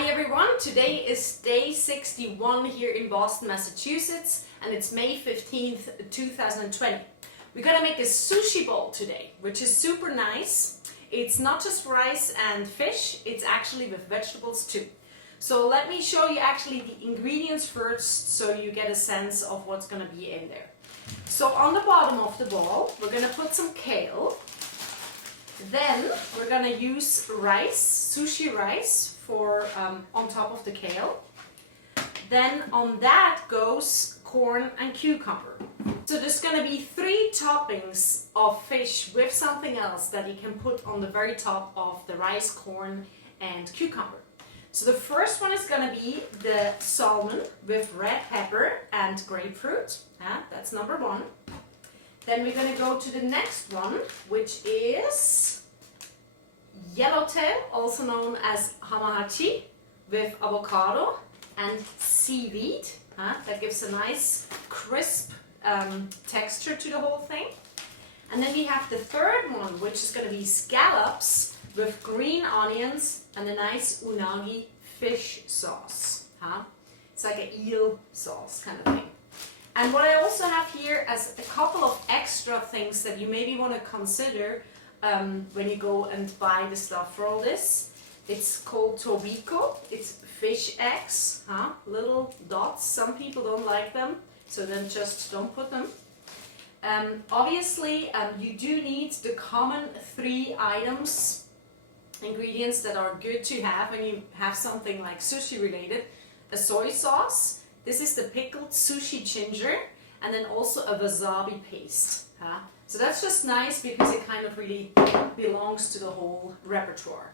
Hi everyone, today is day 61 here in Boston, Massachusetts, and it's May 15th, 2020. We're gonna make a sushi bowl today, which is super nice. It's not just rice and fish, it's actually with vegetables too. So let me show you actually the ingredients first so you get a sense of what's gonna be in there. So on the bottom of the bowl, we're gonna put some kale. Then we're gonna use rice, sushi rice, for on top of the kale. Then on that goes corn and cucumber. So there's gonna be 3 toppings of fish with something else that you can put on the very top of the rice, corn and cucumber. So the first one is gonna be the salmon with red pepper and grapefruit. That's number 1. Then we're gonna go to the next one, which is yellowtail, also known as Hamahachi, with avocado and seaweed. That gives a nice crisp texture to the whole thing. And then we have the third one, which is going to be scallops with green onions and a nice unagi fish sauce. It's like an eel sauce kind of thing. And what I also have here as a couple of extra things that you maybe want to consider when you go and buy the stuff for all this. It's called tobiko. It's fish eggs, little dots. Some people don't like them, so then just don't put them. Obviously, you do need the common 3 ingredients that are good to have when you have something like sushi related. A soy sauce. This is the pickled sushi ginger, and then also a wasabi paste. So that's just nice because it kind of really belongs to the whole repertoire.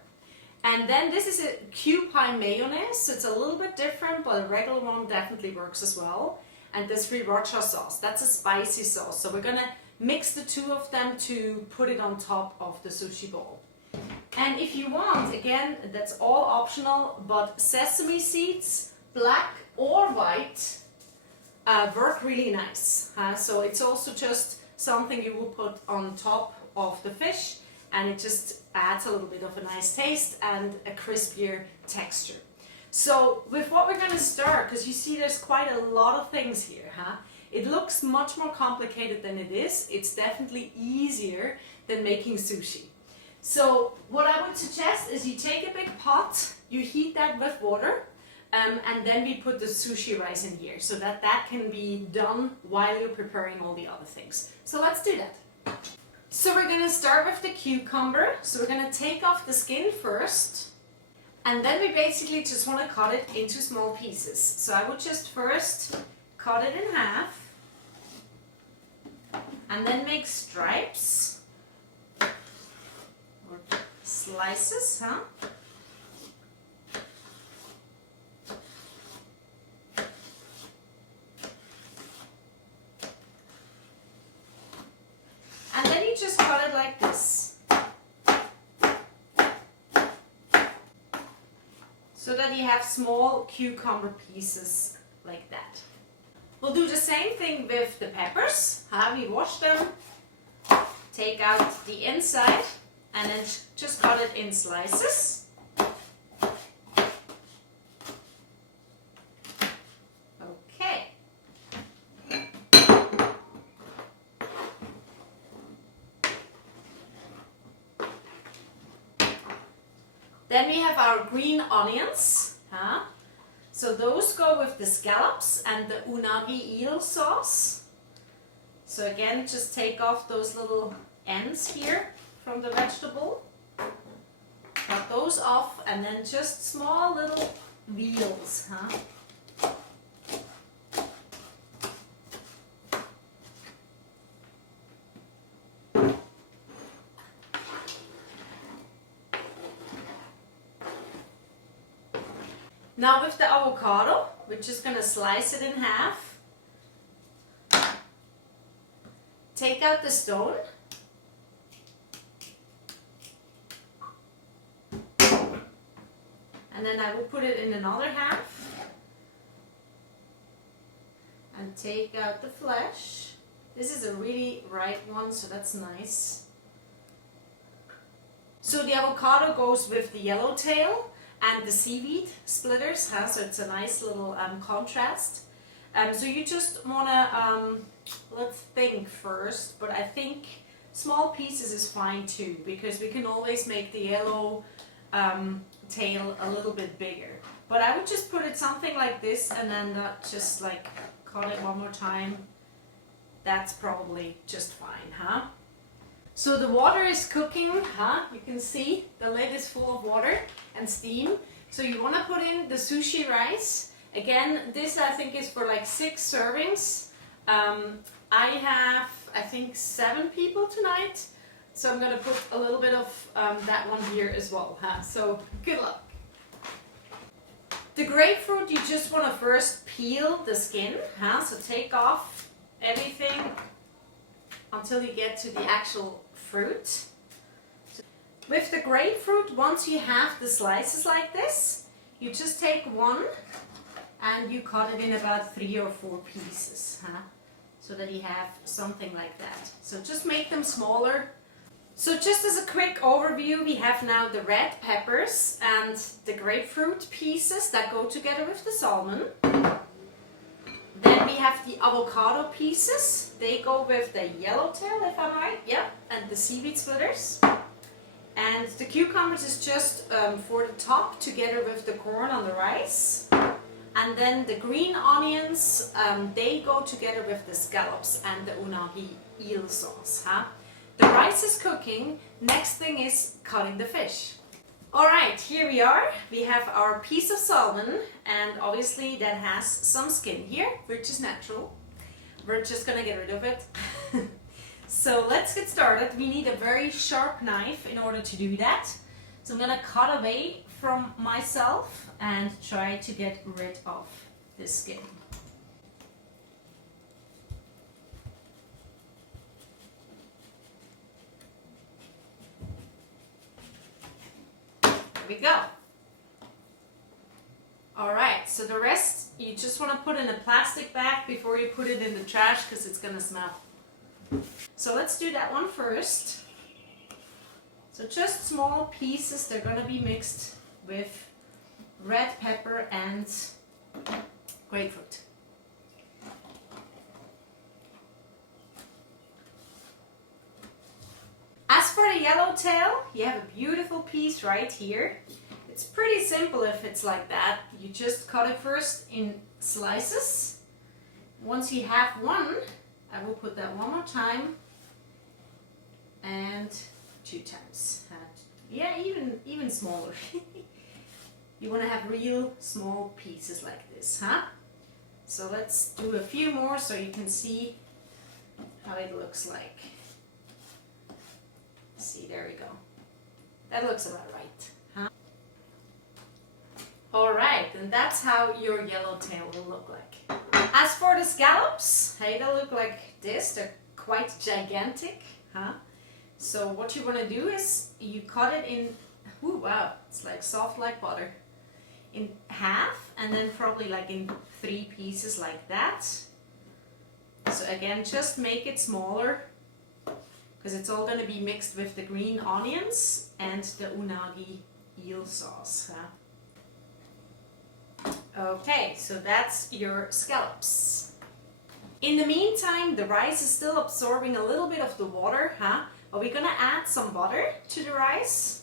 And then this is a Kewpie Mayonnaise, so it's a little bit different, but a regular one definitely works as well. And the Sriracha sauce, that's a spicy sauce. So we're gonna mix the 2 of them to put it on top of the sushi bowl. And if you want, again, that's all optional, but sesame seeds, black or white, work really nice. So it's also just something you will put on top of the fish, and it just adds a little bit of a nice taste and a crispier texture. So with what we're going to start, because you see there's quite a lot of things here, it looks much more complicated than it is. It's definitely easier than making sushi. So what I would suggest is you take a big pot, you heat that with water, and then we put the sushi rice in here so that that can be done while you're preparing all the other things. So let's do that. So we're going to start with the cucumber. So we're going to take off the skin first, and then we basically just want to cut it into small pieces. So I would just first cut it in half and then make stripes or slices, just cut it like this, so that you have small cucumber pieces like that. We'll do the same thing with the peppers. We wash them, take out the inside, and then just cut it in slices. Then we have our green onions. So those go with the scallops and the unagi eel sauce. So again, just take off those little ends here from the vegetable. Cut those off, and then just small little wheels. Now with the avocado, we're just going to slice it in half. Take out the stone. And then I will put it in another half. And take out the flesh. This is a really ripe one, so that's nice. So the avocado goes with the yellowtail, and the seaweed splitters, huh? So it's a nice little contrast. So you just want to, let's think first, but I think small pieces is fine too, because we can always make the yellow tail a little bit bigger. But I would just put it something like this and then just like cut it one more time. That's probably just fine, huh? So the water is cooking, huh? You can see the lid is full of water and steam. So you want to put in the sushi rice. Again, this I think is for like 6 servings. I have, I think, 7 people tonight. So I'm going to put a little bit of that one here as well, huh? So good luck. The grapefruit, you just want to first peel the skin, huh? So take off everything until you get to the actual fruit. With the grapefruit, once you have the slices like this, you just take one and you cut it in about 3 or 4 pieces, huh? So that you have something like that. So just make them smaller. So just as a quick overview, we have now the red peppers and the grapefruit pieces that go together with the salmon. Then we have the avocado pieces. They go with the yellowtail, if I'm right. Yeah, and the seaweed splitters. And the cucumbers is just for the top together with the corn on the rice. And then the green onions, they go together with the scallops and the unagi eel sauce. Huh? The rice is cooking. Next thing is cutting the fish. Alright, here we are. We have our piece of salmon, and obviously that has some skin here, which is natural. We're just gonna get rid of it. So let's get started. We need a very sharp knife in order to do that. So I'm gonna cut away from myself and try to get rid of the skin. There we go. Alright, so the rest you just want to put in a plastic bag before you put it in the trash because it's gonna smell. So let's do that one first. So just small pieces, they're gonna be mixed with red pepper and grapefruit. As for the yellowtail, you have a beautiful piece right here. It's pretty simple if it's like that. You just cut it first in slices. Once you have one, I will put that one more time and 2 times. Yeah, even smaller. You want to have real small pieces like this, huh? So let's do a few more so you can see how it looks like. See, there we go. That looks about right, huh? Alright, and that's how your yellowtail will look like. As for the scallops, hey, they look like this. They're quite gigantic, huh? So what you want to do is you cut it in, ooh, wow, it's like soft like butter, in half, and then probably like in 3 pieces like that. So again, just make it smaller, because it's all going to be mixed with the green onions and the unagi eel sauce. Huh? Okay, so that's your scallops. In the meantime, the rice is still absorbing a little bit of the water, huh? But we're going to add some butter to the rice.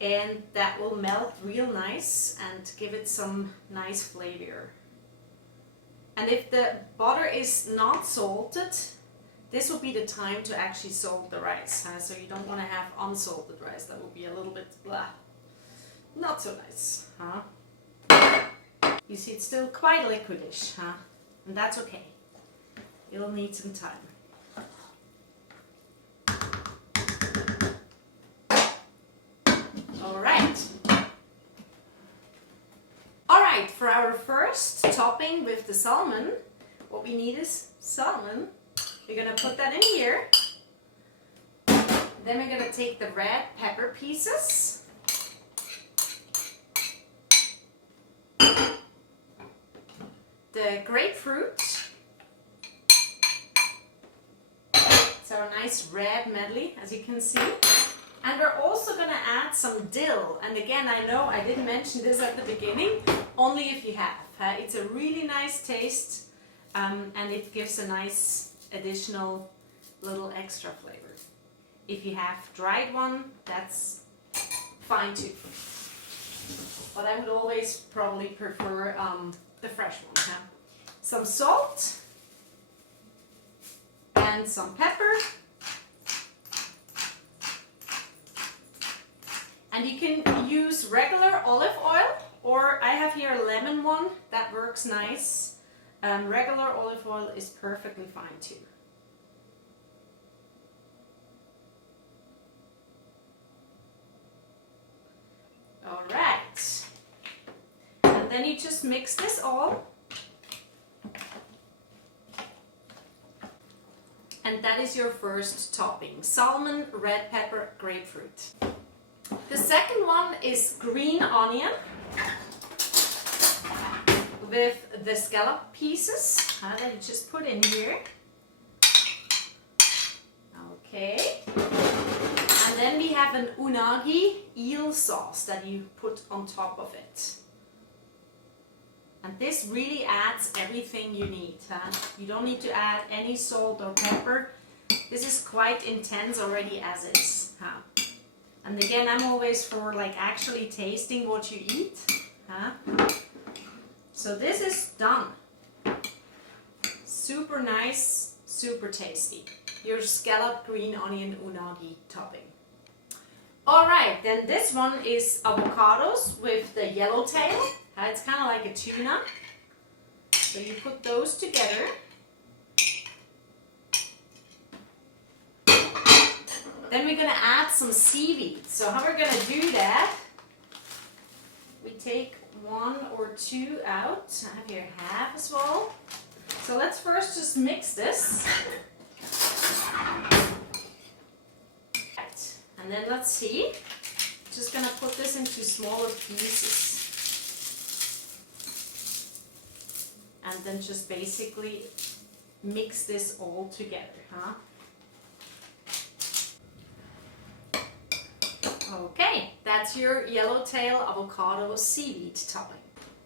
And that will melt real nice and give it some nice flavor. And if the butter is not salted, this will be the time to actually salt the rice, huh? So you don't want to have unsalted rice. That will be a little bit blah. Not so nice, huh? You see, it's still quite liquidish, huh? And that's okay. It'll need some time. Alright, for our first topping with the salmon, what we need is salmon. We're going to put that in here. Then we're going to take the red pepper pieces. The grapefruit. It's our nice red medley, as you can see. And we're also gonna add some dill. And again, I know I didn't mention this at the beginning, only if you have. It's a really nice taste and it gives a nice additional little extra flavor. If you have dried one, that's fine too. But I would always probably prefer the fresh one. Some salt and some pepper. And you can use regular olive oil, or I have here a lemon one that works nice. Regular olive oil is perfectly fine too. All right. And then you just mix this all. And that is your first topping: salmon, red pepper, grapefruit. The second one is green onion with the scallop pieces that you just put in here. Okay. And then we have an unagi eel sauce that you put on top of it. And this really adds everything you need. You don't need to add any salt or pepper. This is quite intense already as is. And again, I'm always for like actually tasting what you eat. So this is done. Super nice, super tasty. Your scallop green onion unagi topping. Alright, then this one is avocados with the yellowtail. It's kind of like a tuna. So you put those together. Then we're going to add some seaweed. So how we're going to do that, we take 1 or 2 out. I have here half as well. So let's first just mix this. Right. And then let's see. Just going to put this into smaller pieces. And then just basically mix this all together. Okay, that's your yellowtail avocado seaweed topping.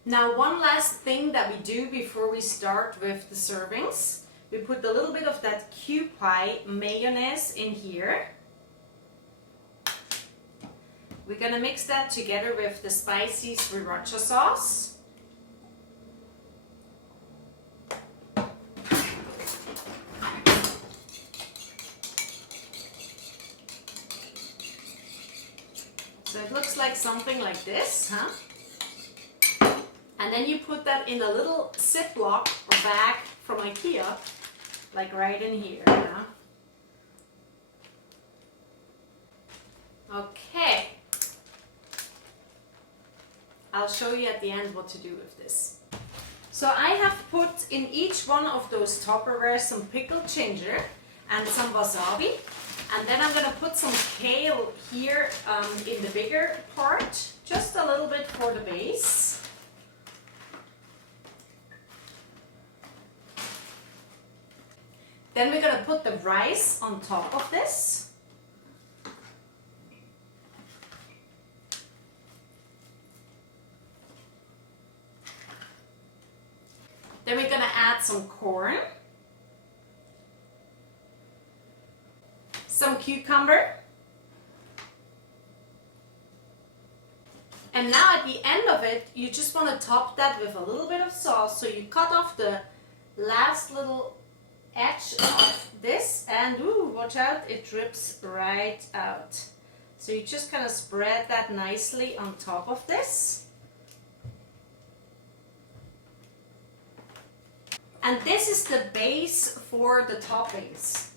Now one last thing that we do before we start with the servings. We put a little bit of that Kewpie Mayonnaise in here. We're gonna mix that together with the spicy Sriracha sauce. So it looks like something like this, And then you put that in a little Ziploc or bag from IKEA, like right in here, Okay. I'll show you at the end what to do with this. So I have put in each one of those Tupperwares some pickled ginger and some wasabi. And then I'm going to put some kale here in the bigger part, just a little bit for the base. Then we're going to put the rice on top of this. Then we're going to add some corn. Some cucumber. And now at the end of it, you just want to top that with a little bit of sauce. So you cut off the last little edge of this and ooh, watch out, it drips right out. So you just kind of spread that nicely on top of this. And this is the base for the toppings.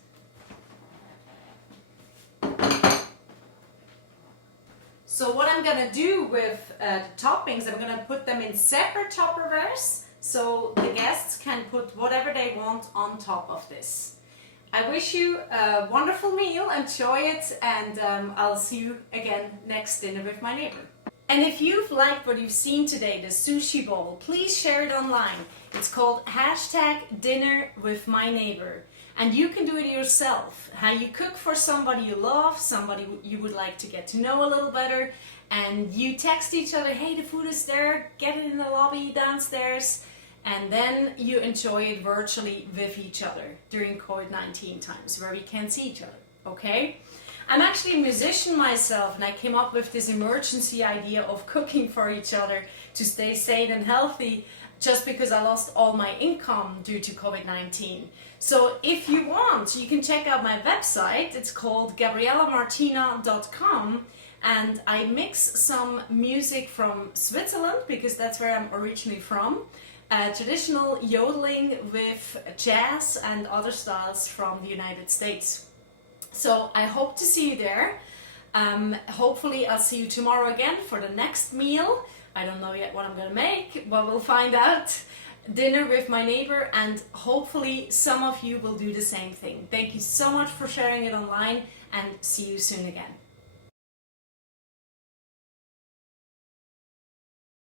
So what I'm going to do with the toppings, I'm going to put them in separate Tupperwares so the guests can put whatever they want on top of this. I wish you a wonderful meal, enjoy it, and I'll see you again next dinner with my neighbor. And if you've liked what you've seen today, the sushi bowl, please share it online. It's called #dinnerwithmyneighbor. And you can do it yourself. How you cook for somebody you love, somebody you would like to get to know a little better, and you text each other, hey, the food is there, get it in the lobby downstairs, and then you enjoy it virtually with each other during COVID-19 times where we can't see each other, okay? I'm actually a musician myself, and I came up with this emergency idea of cooking for each other to stay sane and healthy, just because I lost all my income due to COVID-19. So if you want, you can check out my website. It's called gabriellamartina.com, and I mix some music from Switzerland, because that's where I'm originally from. Traditional yodeling with jazz and other styles from the United States. So I hope to see you there. Hopefully I'll see you tomorrow again for the next meal. I don't know yet what I'm gonna make, but we'll find out. Dinner with my neighbor, and hopefully some of you will do the same thing. Thank you so much for sharing it online, and see you soon again.